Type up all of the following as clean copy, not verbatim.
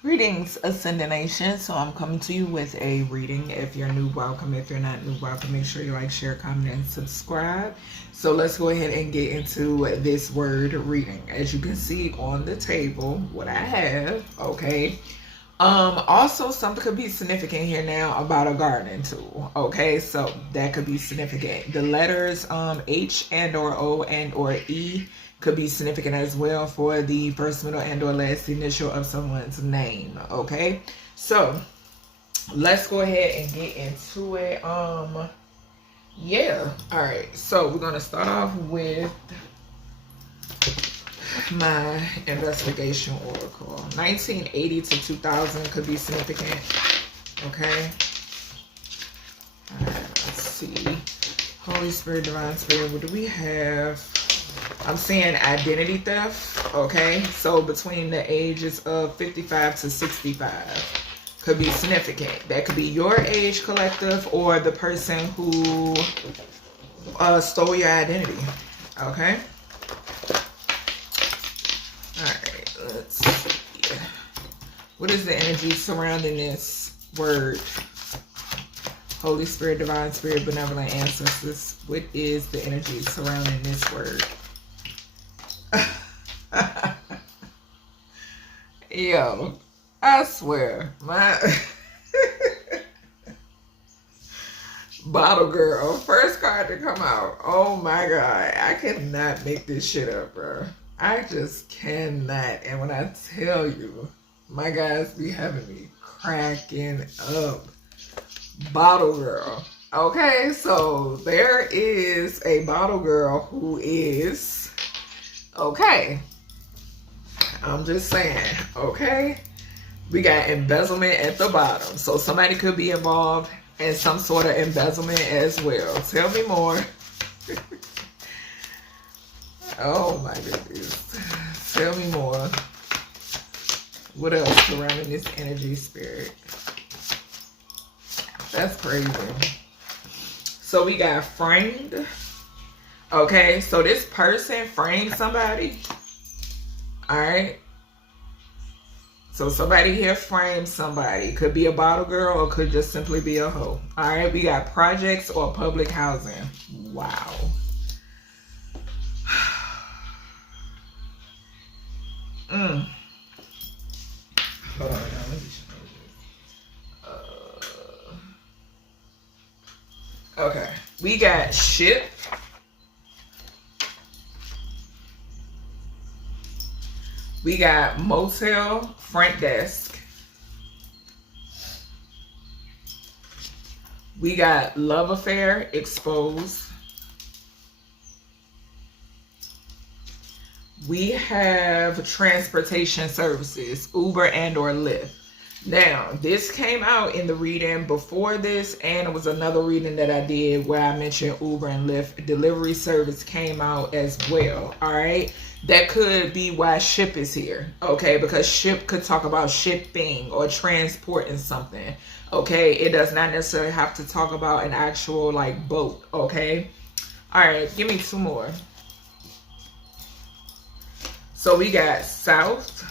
Greetings, Ascendant Nation. So I'm coming to you with a reading. If you're new, welcome. If you're not new, welcome. Make sure you like, share, comment, and subscribe. So let's go ahead and get into this word reading. As you can see on the table, what I have, okay. Also something could be significant here now about a gardening tool. Okay, so that could be significant. The letters H and or O and or E could be significant as well for the first, middle, and or last initial of someone's name. Okay, so let's go ahead and get into it. Yeah, all right, so we're gonna start off with my investigation oracle. 1980 to 2000 could be significant. Okay, all right, let's see. Holy Spirit, Divine Spirit, what do we have? I'm seeing identity theft, okay? So between the ages of 55 to 65 could be significant. That could be your age collective or the person who stole your identity, okay? All right, let's see. What is the energy surrounding this word? Holy Spirit, Divine Spirit, Benevolent Ancestors, what is the energy surrounding this word? Yo, I swear, my bottle girl, first card to come out. Oh my god, I cannot make this shit up, bro. I just cannot. And when I tell you, my guys be having me cracking up. Bottle girl. Okay, so there is a bottle girl who is okay. I'm just saying, okay? We got embezzlement at the bottom. So somebody could be involved in some sort of embezzlement as well. Tell me more. Oh my goodness. Tell me more. What else surrounding this energy, spirit? That's crazy. So we got framed. Okay, so this person framed somebody. All right. So somebody here framed somebody. Could be a bottle girl or could just simply be a hoe. All right, we got projects or public housing. Wow. Hold on, let me show you. Okay, we got ship. We got motel, front desk. We got love affair, exposed. We have transportation services, Uber and or Lyft. Now, this came out in the reading before this, and it was another reading that I did where I mentioned Uber and Lyft. Delivery service came out as well, all right? That could be why ship is here, okay? Because ship could talk about shipping or transporting something, okay? It does not necessarily have to talk about an actual, like, boat, okay? All right, give me two more. So we got south.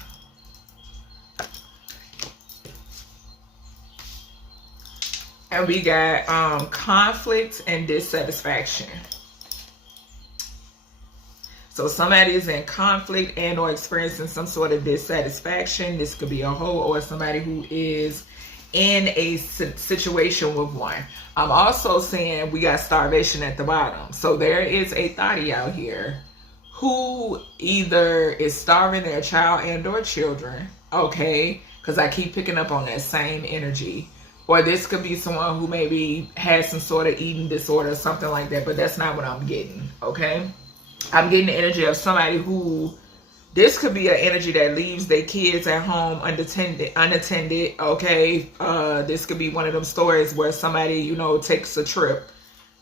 And we got conflict and dissatisfaction. So somebody is in conflict and or experiencing some sort of dissatisfaction. This could be a hoe or somebody who is in a situation with one. I'm also saying we got starvation at the bottom. So there is a thotty out here who either is starving their child and or children, okay? Because I keep picking up on that same energy. Or this could be someone who maybe has some sort of eating disorder or something like that, but that's not what I'm getting, okay? I'm getting the energy of somebody who, this could be an energy that leaves their kids at home unattended, okay? This could be one of them stories where somebody, you know, takes a trip,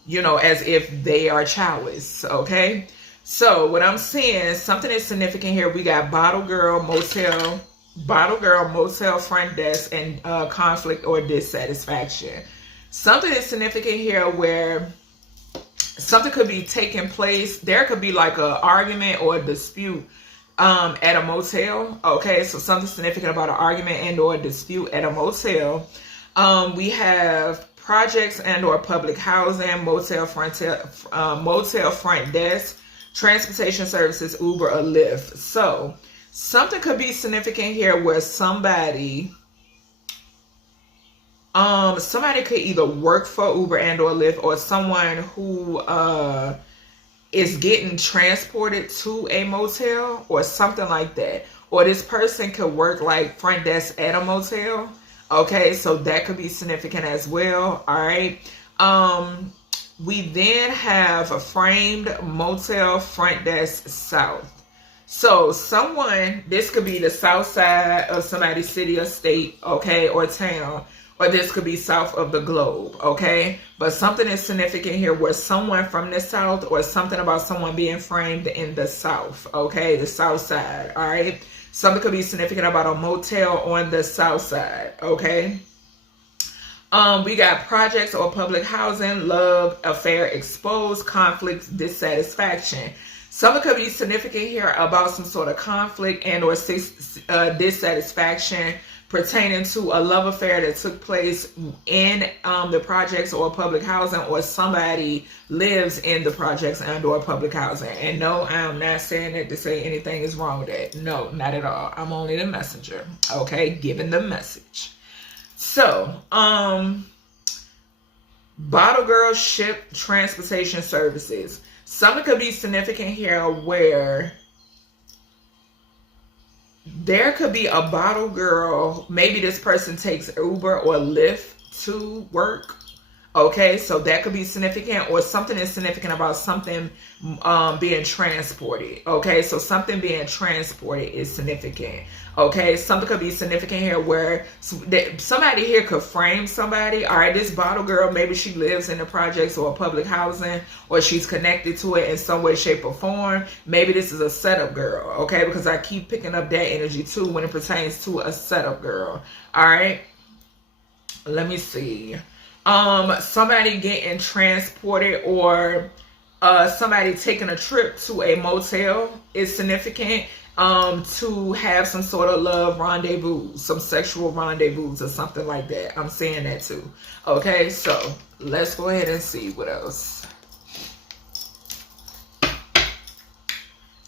you know, as if they are childless, okay? So what I'm seeing, something is significant here. We got bottle girl, motel, front desk, and conflict or dissatisfaction. Something is significant here where something could be taking place. There could be like an argument or a dispute at a motel. Okay, so something significant about an argument and or a dispute at a motel. We have projects and or public housing, motel front desk, transportation services, Uber or Lyft. So something could be significant here where somebody could either work for Uber and or Lyft, or someone who is getting transported to a motel or something like that. Or this person could work like front desk at a motel. Okay, so that could be significant as well. All right. We then have a framed motel front desk south. So someone, this could be the south side of somebody's city or state, okay, or town, or this could be south of the globe, okay? But something is significant here where someone from the south, or something about someone being framed in the south, okay? The south side, all right? Something could be significant about a motel on the south side, okay? We got projects or public housing, love, affair, exposed, conflict, dissatisfaction. Something could be significant here about some sort of conflict and or dissatisfaction pertaining to a love affair that took place in the projects or public housing, or somebody lives in the projects and or public housing. And no, I'm not saying that to say anything is wrong with that. No, not at all. I'm only the messenger, okay, giving the message. So, bottle girl ship transportation services. Something could be significant here where there could be a bottle girl. Maybe this person takes Uber or Lyft to work. Okay, so that could be significant, or something is significant about something being transported. Okay, so something being transported is significant. Okay, something could be significant here where somebody here could frame somebody. All right, this bottle girl, maybe she lives in the projects or public housing, or she's connected to it in some way, shape, or form. Maybe this is a setup girl, okay, because I keep picking up that energy too when it pertains to a setup girl. All right, let me see. Somebody getting transported, or somebody taking a trip to a motel is significant. To have some sort of love rendezvous, some sexual rendezvous or something like that. I'm saying that too. Okay, so let's go ahead and see what else.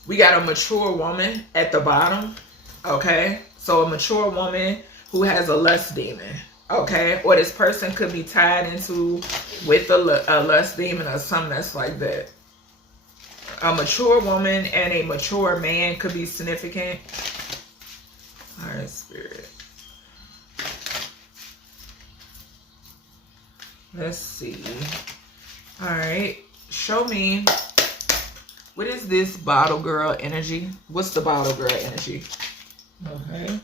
We got a mature woman at the bottom. Okay, so a mature woman who has a lust demon. Okay, or this person could be tied into with a lust demon or something that's like that. A mature woman and a mature man could be significant. All right, Spirit. Let's see. All right, show me. What is this bottle girl energy? What's the bottle girl energy? Okay.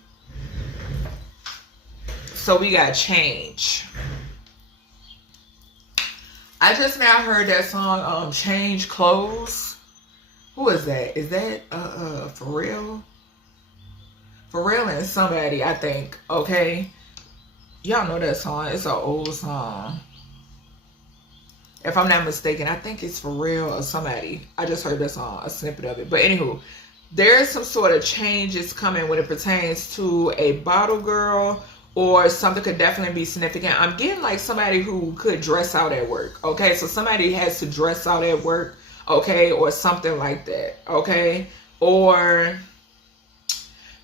So we got change. I just now heard that song, Change Clothes. Who is that? Is that for real? For real and somebody, I think. Okay. Y'all know that song. It's an old song. If I'm not mistaken, I think it's for real or somebody. I just heard that song, a snippet of it. But anywho, there's some sort of changes coming when it pertains to a bottle girl, or something could definitely be significant. I'm getting like somebody who could dress out at work. Okay, so somebody has to dress out at work. Okay, or something like that. Okay, or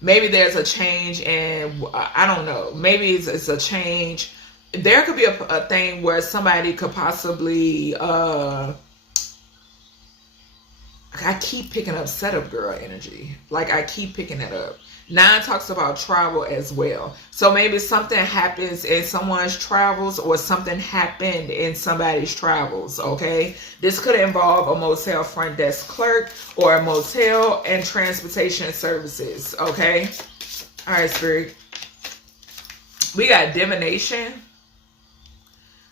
maybe there's a change in, I don't know, maybe it's a change. There could be a thing where somebody could possibly I keep picking up setup girl energy. Like I keep picking it up. 9 talks about travel as well. So maybe something happens in someone's travels, or something happened in somebody's travels, okay? This could involve a motel front desk clerk, or a motel and transportation services, okay? All right, Spirit. We got divination.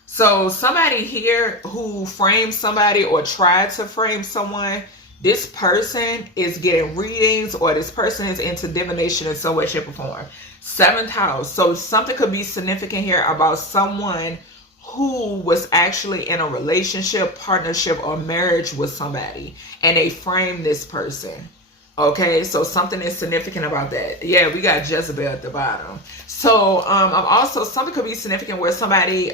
So somebody here who framed somebody or tried to frame someone, this person is getting readings, or this person is into divination in some way, shape, or form. 7th house. So something could be significant here about someone who was actually in a relationship, partnership, or marriage with somebody, and they framed this person. Okay, so something is significant about that. Yeah, we got Jezebel at the bottom. So I'm also, something could be significant where somebody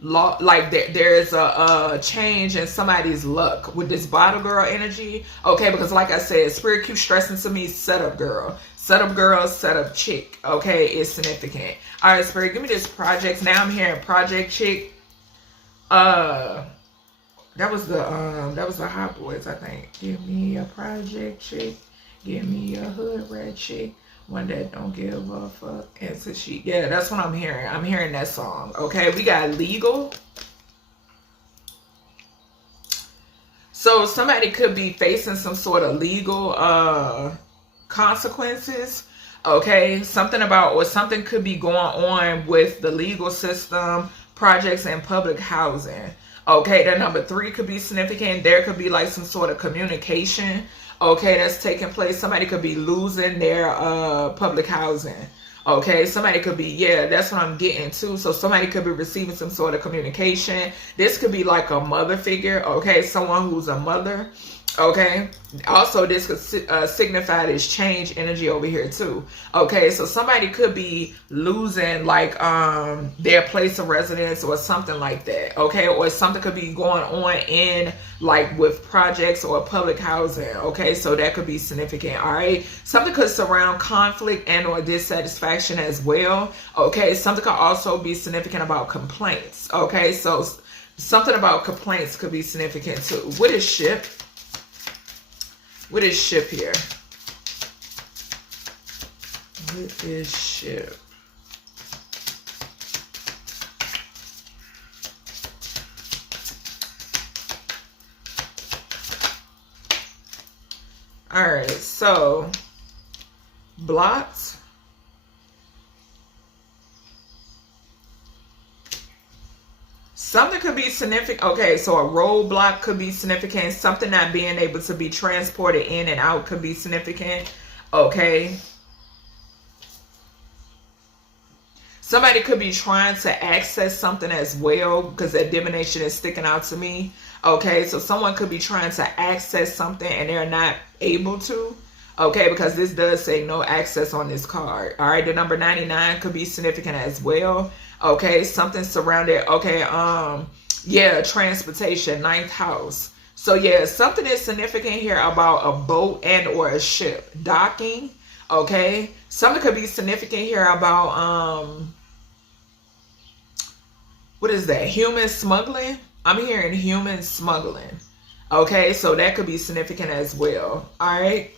like there's a change in somebody's luck with this bottle girl energy. Okay, because like I said, spirit keeps stressing to me, setup girl, setup chick. Okay, is significant. All right, spirit, give me this project. Now I'm hearing project chick. That was the Hot Boys, I think. Give me a project chick. Give me a hood rat chick. One that don't give a fuck. And so she, yeah, that's what I'm hearing. I'm hearing that song. Okay, we got legal. So somebody could be facing some sort of legal consequences. Okay, something about, or something could be going on with the legal system, projects, and public housing. Okay, that number 3 could be significant. There could be like some sort of communication, okay, that's taking place. Somebody could be losing their public housing. Okay, somebody could be, yeah, that's what I'm getting to. So somebody could be receiving some sort of communication. This could be like a mother figure, okay, someone who's a mother. Okay, also this could signify this change energy over here too. Okay, so somebody could be losing like their place of residence or something like that. Okay, or something could be going on in like with projects or public housing. Okay, so that could be significant. All right, something could surround conflict and or dissatisfaction as well. Okay, something could also be significant about complaints. Okay, so something about complaints could be significant too. What is ship? What is ship here? What is ship? All right, so blocked. Something could be significant. Okay, so a roadblock could be significant. Something not being able to be transported in and out could be significant. Okay. Somebody could be trying to access something as well, because that divination is sticking out to me. Okay, so someone could be trying to access something and they're not able to. Okay, because this does say no access on this card. All right, the number 99 could be significant as well. Okay, something surrounded. Okay, yeah, transportation, 9th house. So yeah, something is significant here about a boat and or a ship docking. Okay, something could be significant here about what is that? Human smuggling. I'm hearing human smuggling. Okay, so that could be significant as well. All right.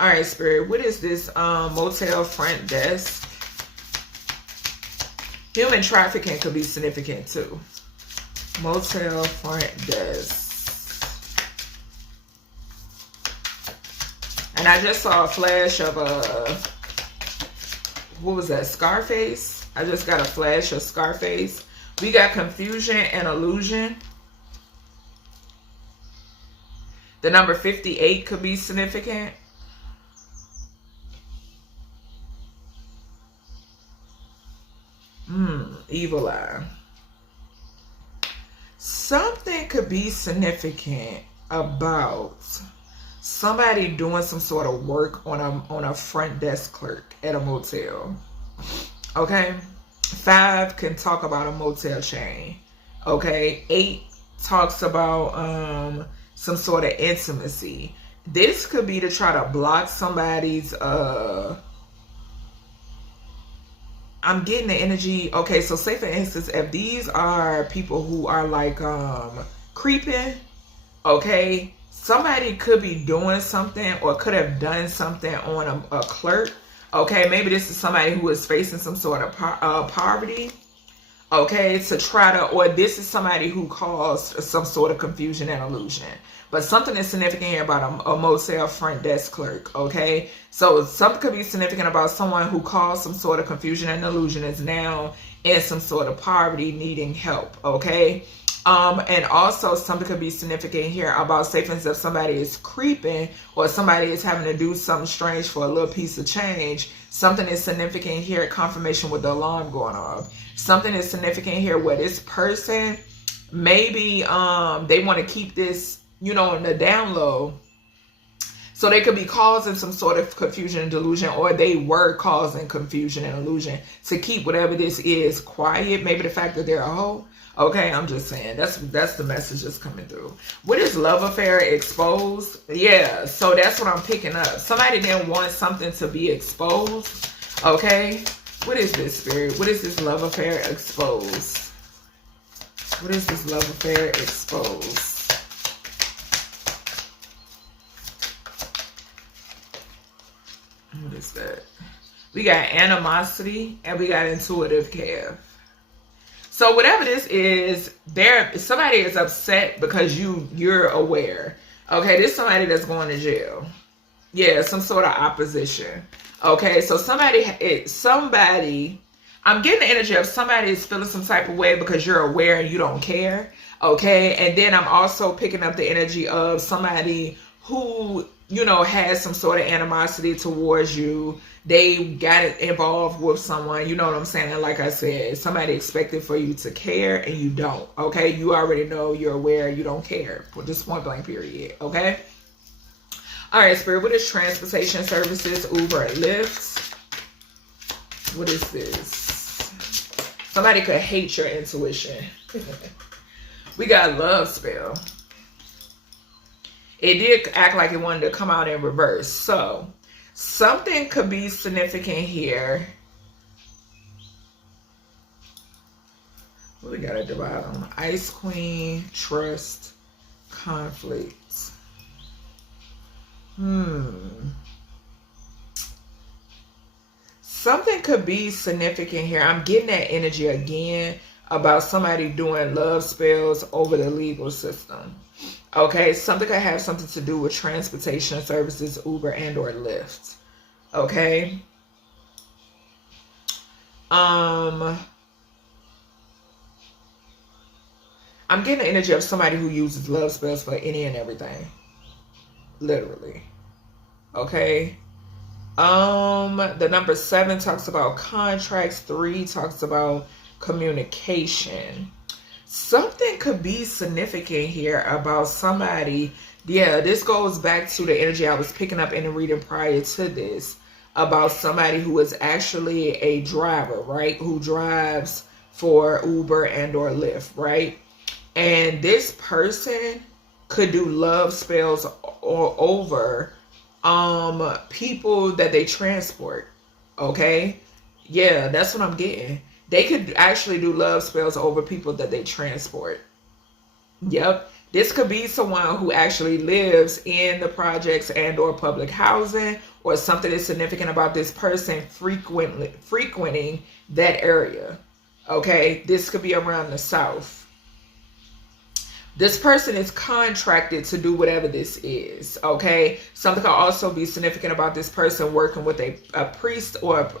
All right, spirit. What is this motel front desk? Human trafficking could be significant too. Motel front desk. And I just saw a flash of what was that? Scarface. I just got a flash of Scarface. We got confusion and illusion. The number 58 could be significant. Evil eye. Something could be significant about somebody doing some sort of work on a front desk clerk at a motel. Okay. 5 can talk about a motel chain. Okay. 8 talks about some sort of intimacy. This could be to try to block somebody's I'm getting the energy. Okay, so say for instance, if these are people who are like creeping, okay, somebody could be doing something or could have done something on a clerk. Okay, maybe this is somebody who is facing some sort of poverty. Okay, to try to, or this is somebody who caused some sort of confusion and illusion. But something is significant here about a motel front desk clerk, okay? So something could be significant about someone who caused some sort of confusion and illusion is now in some sort of poverty needing help, okay? And also something could be significant here about, say for instance, if somebody is creeping or somebody is having to do something strange for a little piece of change. Something is significant here, confirmation with the alarm going off. Something is significant here where this person, maybe they want to keep this, you know, in the down low. So they could be causing some sort of confusion and delusion, or they were causing confusion and illusion to keep whatever this is quiet. Maybe the fact that they're a hoe. Okay, I'm just saying that's the message that's coming through. What is love affair exposed? Yeah, so that's what I'm picking up. Somebody didn't want something to be exposed. Okay, what is this, Spirit? What is this love affair exposed? What is this love affair exposed? What is that? We got animosity and we got intuitive care. So whatever this is, somebody is upset because you're aware. Okay, this is somebody that's going to jail. Yeah, some sort of opposition. Okay, so somebody, I'm getting the energy of somebody is feeling some type of way because you're aware and you don't care. Okay, and then I'm also picking up the energy of somebody who, you know, has some sort of animosity towards you. They got involved with someone, you know what I'm saying? And like I said, somebody expected for you to care and you don't. Okay, you already know, you're aware, you don't care. Just point blank period. Okay. All right, Spirit, what is transportation services, Uber and Lyft? What is this? Somebody could hate your intuition. We got love spell. It did act like it wanted to come out in reverse. So something could be significant here. What we got at the bottom? Ice Queen, trust, conflict. Something could be significant here. I'm getting that energy again about somebody doing love spells over the legal system. Okay, something could have something to do with transportation services, Uber and or Lyft. Okay. I'm getting the energy of somebody who uses love spells for any and everything. Literally. Okay. The number 7 talks about contracts. 3 talks about communication. Something could be significant here about somebody. Yeah, this goes back to the energy I was picking up in the reading prior to this about somebody who is actually a driver, right? Who drives for Uber and or Lyft, right? And this person could do love spells or over people that they transport. Okay? Yeah, that's what I'm getting. They could actually do love spells over people that they transport. Yep. This could be someone who actually lives in the projects and or public housing, or something that's significant about this person frequenting that area. Okay? This could be around the South. This person is contracted to do whatever this is, okay? Something could also be significant about this person working with a priest or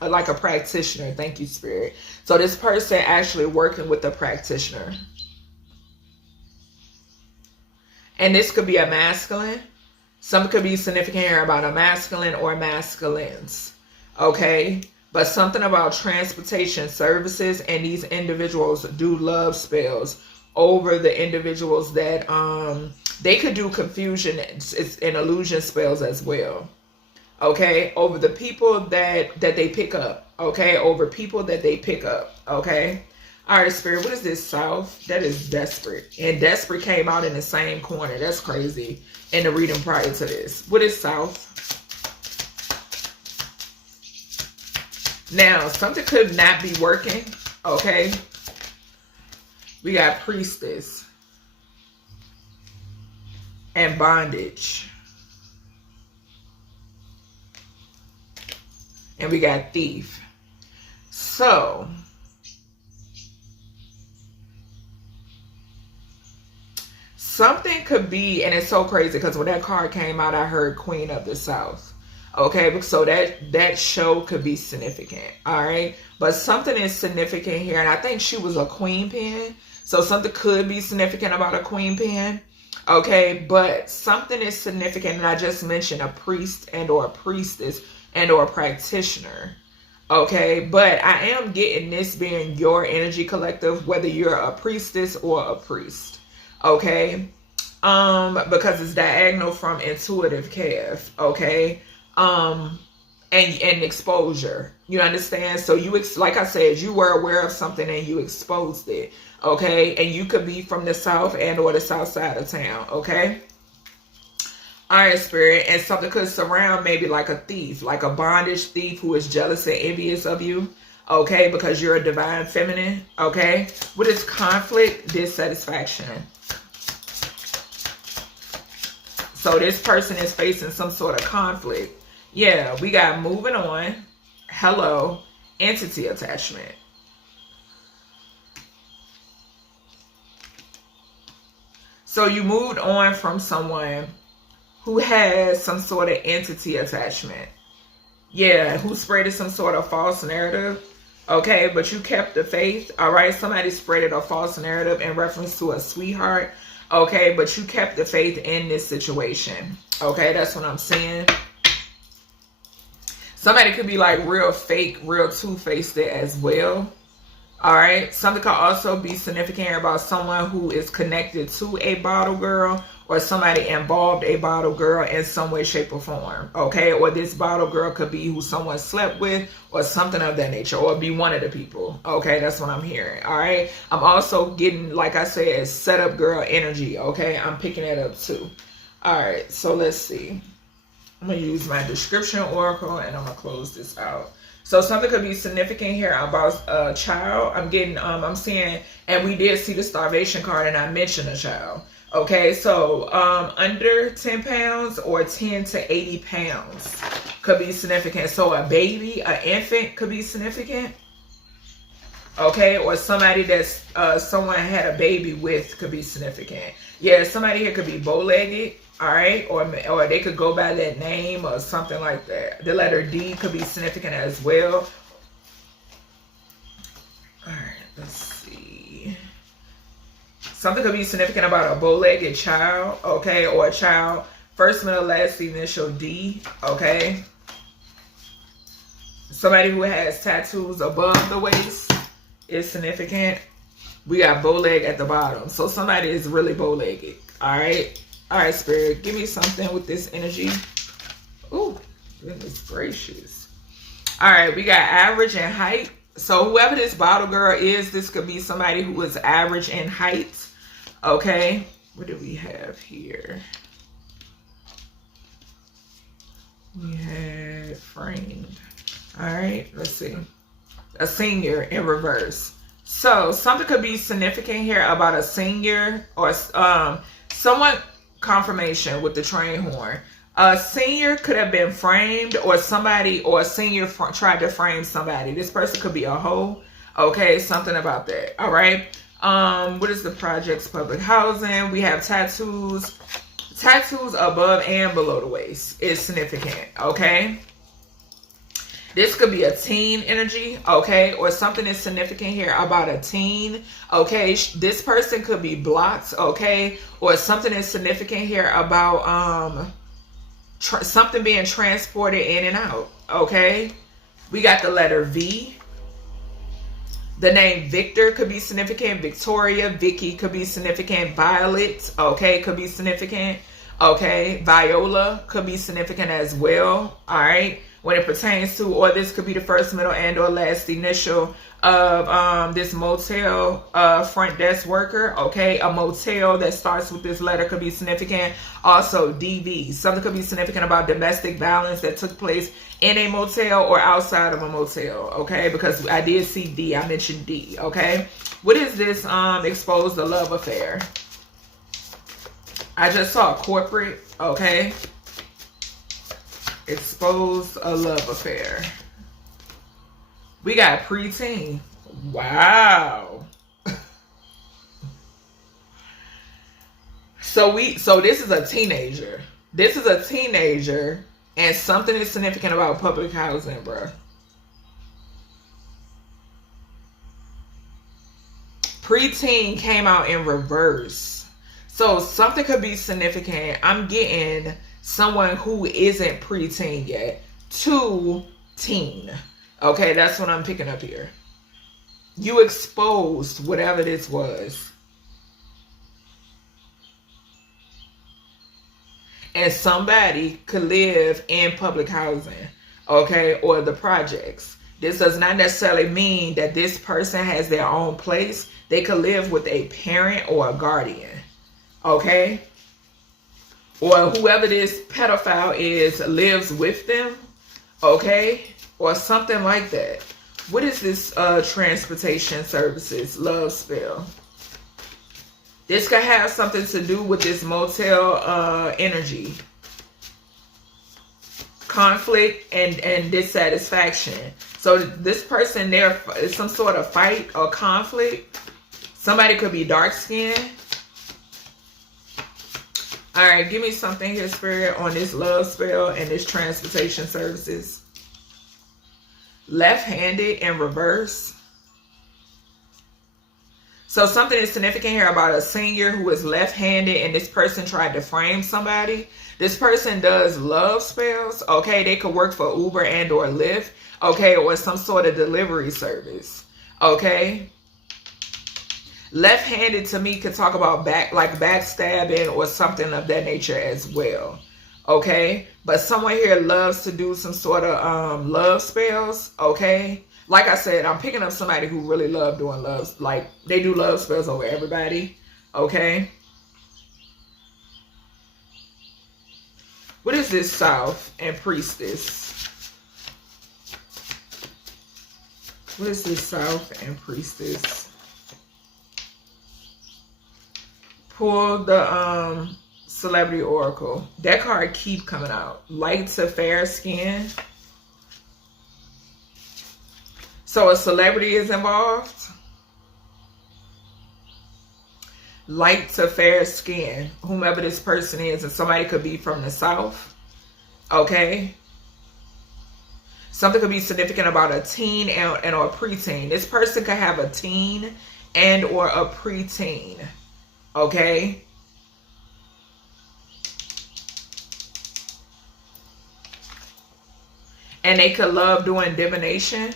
like a practitioner. Thank you, Spirit. So this person actually working with a practitioner. And this could be a masculine. Something could be significant here about a masculine or masculines, okay? But something about transportation services, and these individuals do love spells over the individuals that they could do confusion and illusion spells as well. Okay, over the people that they pick up. Okay, over people that they pick up. Okay. All right, Spirit, what is this South? That is desperate. And desperate came out in the same corner. That's crazy. In the reading prior to this. What is South? Now, something could not be working. Okay. We got priestess and bondage. And we got thief. So, something could be, and it's so crazy because when that card came out, I heard Queen of the South. Okay, so that show could be significant. All right, but something is significant here, and I think she was a queen pin. So something could be significant about a queen pin. Okay, but something is significant, and I just mentioned a priest and or a priestess and or a practitioner. Okay, but I am getting this being your energy collective, whether you're a priestess or a priest. Okay, because it's diagonal from intuitive calf, okay? And exposure, you understand? So you, like I said, you were aware of something and you exposed it, okay? And you could be from the south and or the south side of town, okay? All right, Spirit. And something could surround maybe like a thief, like a bondage thief who is jealous and envious of you, okay? Because you're a divine feminine, okay? What is conflict? Dissatisfaction. So this person is facing some sort of conflict. Yeah, we got moving on. Hello, entity attachment. So you moved on from someone who has some sort of entity attachment. Yeah, who spreaded some sort of false narrative. Okay, but you kept the faith. All right, somebody spreaded a false narrative in reference to a sweetheart. Okay, but you kept the faith in this situation. Okay, that's what I'm saying. Somebody could be like real fake, real two-faced as well. All right. Something could also be significant here about someone who is connected to a bottle girl or somebody involved a bottle girl in some way, shape, or form. Okay. Or this bottle girl could be who someone slept with or something of that nature, or be one of the people. Okay. That's what I'm hearing. All right. I'm also getting, like I said, setup girl energy. Okay. I'm picking that up too. All right. So let's see. I'm going to use my description oracle and I'm going to close this out. So something could be significant here about a child. I'm getting, I'm seeing, and we did see the starvation card and I mentioned a child. Okay, so under 10 pounds or 10 to 80 pounds could be significant. So a baby, an infant could be significant. Okay, or somebody that's someone had a baby with could be significant. Yeah, somebody here could be bow-legged. All right, or they could go by that name or something like that. The letter D could be significant as well. All right, let's see. Something could be significant about a bow-legged child, okay, or a child, first, middle, last initial D, okay. Somebody who has tattoos above the waist is significant. We got bow-leg at the bottom, so somebody is really bow-legged, all right. All right, Spirit, give me something with this energy. Ooh, goodness gracious. All right, we got average in height. So whoever this bottle girl is, this could be somebody who is average in height. Okay, what do we have here? We have framed. All right, let's see. A senior in reverse. So something could be significant here about a senior or someone. Confirmation with the train horn. A senior could have been framed, or somebody, or a senior tried to frame somebody. This person could be a hoe. Okay, something about that. All right. What is the project's public housing? We have tattoos. Tattoos above and below the waist is significant. Okay. This could be a teen energy, okay, or something is significant here about a teen, okay. This person could be blocked, okay, or something is significant here about something being transported in and out, okay. We got the letter V. The name Victor could be significant. Victoria, Vicky could be significant. Violet, okay, could be significant, okay. Viola could be significant as well, all right. When it pertains to, or this could be the first, middle, and or last initial of this motel front desk worker, okay? A motel that starts with this letter could be significant. Also, DV. Something could be significant about domestic violence that took place in a motel or outside of a motel, okay? Because I did see D. I mentioned D, okay? What is this expose the love affair? I just saw corporate, okay? Expose a love affair. We got preteen. Wow. So this is a teenager. This is a teenager, and something is significant about public housing, bro. Preteen came out in reverse. So something could be significant. I'm getting someone who isn't preteen yet to teen. Okay, that's what I'm picking up here. You exposed whatever this was. and somebody could live in public housing, okay, or the projects. This does not necessarily mean that this person has their own place. They could live with a parent or a guardian, okay? Or whoever this pedophile is lives with them, okay? Or something like that. What is this transportation services love spell? This could have something to do with this motel energy. Conflict and dissatisfaction. So this person, there is some sort of fight or conflict. Somebody could be dark skinned. All right, give me something here, Spirit, on this love spell and this transportation services. Left-handed in reverse. So something is significant here about a senior who is left-handed and this person tried to frame somebody. This person does love spells, okay? They could work for Uber and or Lyft, okay? Or some sort of delivery service, okay? Left-handed to me could talk about backstabbing or something of that nature as well, okay? But someone here loves to do some sort of love spells, okay? Like I said, I'm picking up somebody who really love doing loves. Like, they do love spells over everybody, okay? What is this South and Priestess? What is this South and Priestess? Pull the Celebrity Oracle. That card keep coming out. Light to fair skin. So a celebrity is involved. Light to fair skin, whomever this person is, and somebody could be from the South, okay? Something could be significant about a teen and or preteen. This person could have a teen and or a preteen, okay? And they could love doing divination.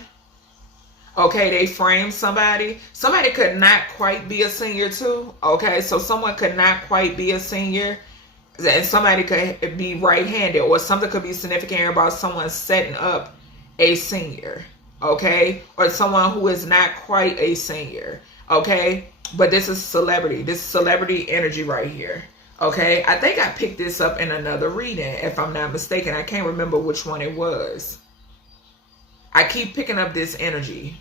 Okay, they frame somebody. Somebody could not quite be a senior too. Okay, so someone could not quite be a senior. And somebody could be right-handed. Or something could be significant about someone setting up a senior. Okay, or someone who is not quite a senior. Okay, but this is celebrity. This is celebrity energy right here. Okay, I think I picked this up in another reading, if I'm not mistaken. I can't remember which one it was. I keep picking up this energy.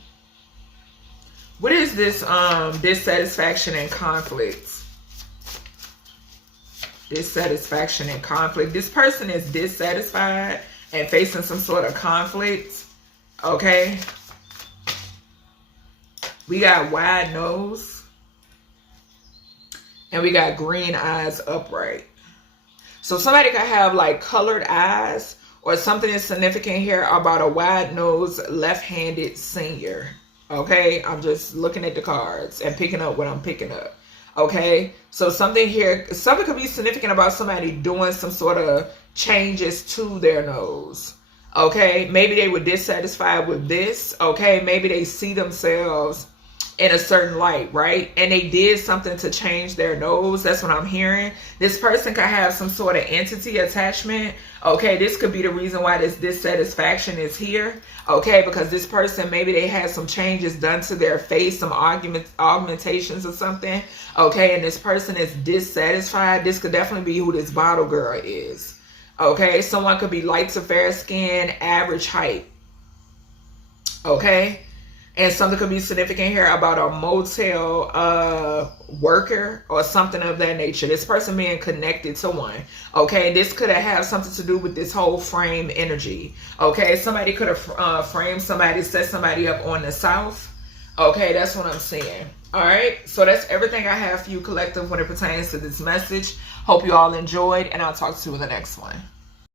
What is this dissatisfaction and conflict? Dissatisfaction and conflict. This person is dissatisfied and facing some sort of conflict. Okay. We got wide nose. And we got green eyes upright. So somebody could have like colored eyes, or something is significant here about a wide nose, left-handed senior. Okay, I'm just looking at the cards and picking up what I'm picking up. Okay, so something here, something could be significant about somebody doing some sort of changes to their nose. Okay, maybe they were dissatisfied with this. Okay, maybe they see themselves in a certain light, right? And they did something to change their nose. That's what I'm hearing. This person could have some sort of entity attachment. Okay, this could be the reason why this dissatisfaction is here. Okay, because this person, maybe they had some changes done to their face, some augmentations or something. Okay, and this person is dissatisfied. This could definitely be who this bottle girl is. Okay, someone could be light to fair skin, average height. Okay. And something could be significant here about a motel worker or something of that nature. This person being connected to one. Okay, this could have something to do with this whole frame energy. Okay, somebody could have framed somebody, set somebody up on the South. Okay, that's what I'm seeing. All right, so that's everything I have for you, collective, when it pertains to this message. Hope you all enjoyed, and I'll talk to you in the next one.